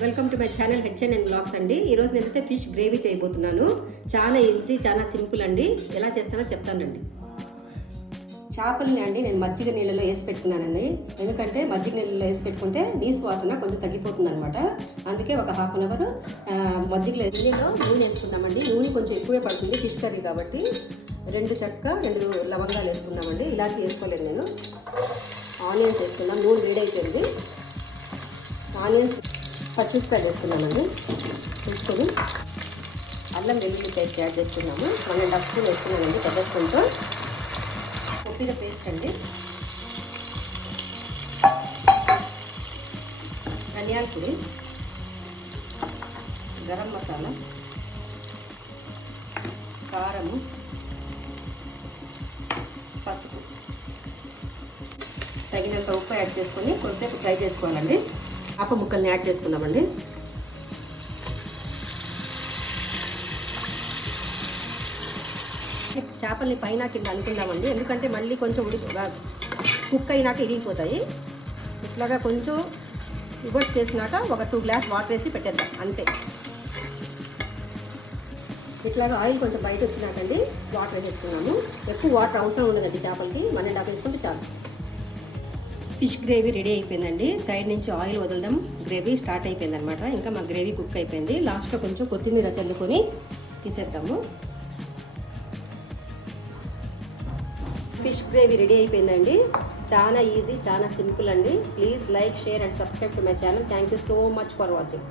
Welcome to my channel HNN blogs అండి. ఈరోజు నేనైతే ఫిష్ గ్రేవీ చేయబోతున్నాను. చాలా ఈజీ, చాలా సింపుల్ అండి. ఎలా చేస్తానో చెప్తానండి. చేపల్ని అండి నేను మజ్జిగ నీళ్ళలో వేసి పెట్టుకున్నానండి. ఎందుకంటే మజ్జిగ నీళ్ళలో వేసి పెట్టుకుంటే నీసు వాసన కొంచెం తగ్గిపోతుంది అనమాట. అందుకే ఒక హాఫ్ అన్ అవర్ మజ్జిగలో నీళ్ళలో నూనె వేసుకుందామండి. నూనె కొంచెం ఎక్కువే పడుతుంది ఫిష్ కర్రీ కాబట్టి. 2 చెక్క 2 లవంగాలు వేసుకుందామండి. ఇలాంటి వేసుకోలేదు నేను. ఆనియన్స్ వేసుకుందాం. నూనె వేడైపోయింది. ఆనియన్స్ పచ్చిమిరపకాయలు వేసుకున్నామండి. తీసుకొని అల్లం వెల్లుల్లి పేస్ట్ యాడ్ చేసుకున్నాము. 1.5 స్పూన్ వేసుకున్నామండి పెద్ద స్పూన్తో. కొబ్బరి పేస్ట్ అండి, ధనియాల పొడి, గరం మసాలా, కారము, పసుపు, తగినంత ఉప్పు యాడ్ చేసుకొని కొంచెంసేపు ఫ్రై చేసుకోవాలండి. చేప ముక్కల్ని యాడ్ చేసుకుందామండి. చేపల్ని పైన కింద అనుకుందామండి. ఎందుకంటే మళ్ళీ కొంచెం కుక్ అయినాక ఇరిగిపోతాయి. ఇట్లాగా కొంచెం రివర్స్ చేసినాక ఒక 2 గ్లాస్ వాటర్ వేసి పెట్టేద్దాం అంతే. ఇట్లాగా ఆయిల్ కొంచెం బయట వచ్చినాకండి వాటర్ వేసేసుకున్నాము. ఎక్కువ వాటర్ అవసరం ఉండదండి చేపలకి. 1.5 వేసుకుంటే చాలు. ఫిష్ గ్రేవీ రెడీ అయిపోయిందండి. సైడ్ నుంచి ఆయిల్ వదలడం, గ్రేవీ స్టార్ట్ అయిపోయింది అనమాట. ఇంకా మా గ్రేవీ కుక్ అయిపోయింది. లాస్ట్లో కొంచెం కొత్తిమీర చల్లుకొని తీసేద్దాము. ఫిష్ గ్రేవీ రెడీ అయిపోయిందండి. చాలా ఈజీ, చాలా సింపుల్ అండి. Please like, share and subscribe to my channel. Thank you so much for watching.